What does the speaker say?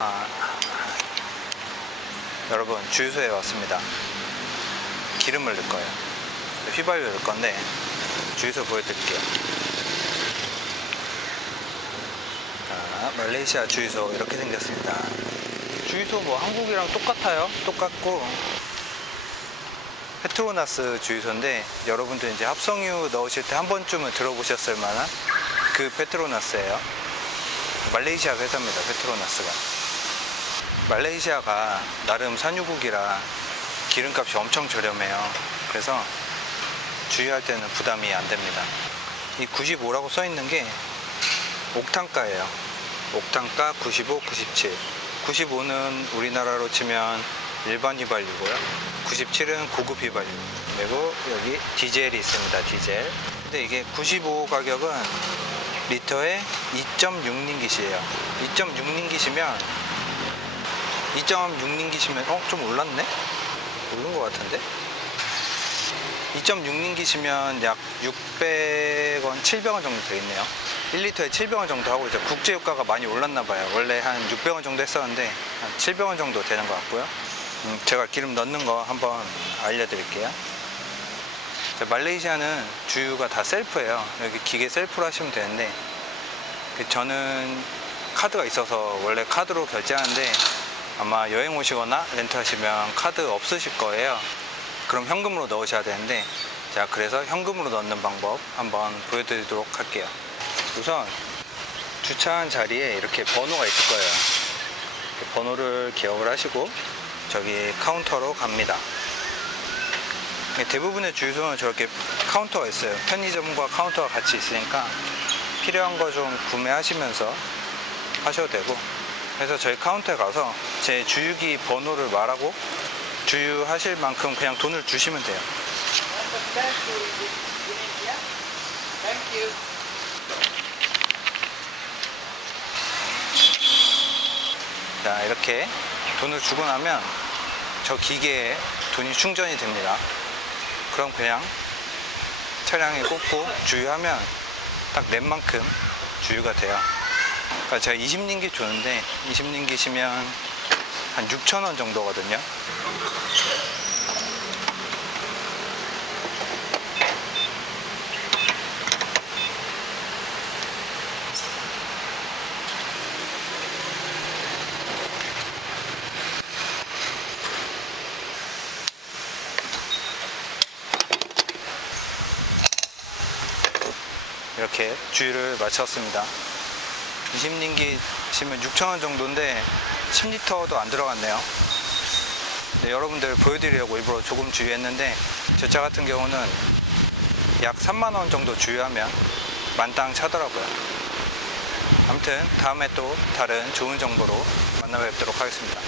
아, 여러분 주유소에 왔습니다. 기름을 넣을 거예요. 휘발유 넣을 건데 주유소 보여드릴게요. 자, 말레이시아 주유소 이렇게 생겼습니다. 주유소 뭐 한국이랑 똑같아요. 똑같고 페트로나스 주유소인데 여러분들 이제 합성유 넣으실 때 한 번쯤은 들어보셨을 만한 그 페트로나스예요. 말레이시아 회사입니다. 페트로나스가. 말레이시아가 나름 산유국이라 기름값이 엄청 저렴해요. 그래서 주유할 때는 부담이 안 됩니다. 이 95라고 써 있는 게 옥탄가예요. 옥탄가 95, 97. 95는 우리나라로 치면 일반 휘발유고요. 97은 고급 휘발유. 그리고 여기 디젤이 있습니다. 디젤. 근데 이게 95 가격은 리터에 2.6링깃이에요. 2.6링깃이면 2.6링깃이면 어? 좀 올랐네? 오른 것 같은데? 2.6링깃이면 약 600원, 700원 정도 되겠네요. 1리터에 700원 정도 하고 이제 국제유가가 많이 올랐나 봐요. 원래 한 600원 정도 했었는데 한 700원 정도 되는 것 같고요. 음, 제가 기름 넣는 거 한번 알려드릴게요. 자, 말레이시아는 주유가 다 셀프예요. 여기 기계 셀프로 하시면 되는데 그 저는 카드가 있어서 원래 카드로 결제하는데 아마 여행 오시거나 렌트하시면 카드 없으실 거예요. 그럼 현금으로 넣으셔야 되는데 자 그래서 현금으로 넣는 방법 한번 보여드리도록 할게요. 우선 주차한 자리에 이렇게 번호가 있을 거예요. 번호를 기억을 하시고 저기 카운터로 갑니다. 대부분의 주유소는 저렇게 카운터가 있어요. 편의점과 카운터가 같이 있으니까 필요한 거 좀 구매하시면서 하셔도 되고 그래서 저희 카운터에 가서 제 주유기 번호를 말하고 주유하실 만큼 그냥 돈을 주시면 돼요. 자, 이렇게 돈을 주고 나면 저 기계에 돈이 충전이 됩니다. 그럼 그냥 차량에 꽂고 주유하면 딱 낸 만큼 주유가 돼요. 그러니까 제가 20링기 주는데 20링기시면 한 6,000원 정도거든요. 이렇게 주유를 마쳤습니다. 20링기 시면 6,000원 정도인데 10리터도 안 들어갔네요. 네, 여러분들 보여드리려고 일부러 조금 주유했는데 제 차 같은 경우는 약 3만원 정도 주유하면 만땅 차더라고요. 아무튼 다음에 또 다른 좋은 정보로 만나 뵙도록 하겠습니다.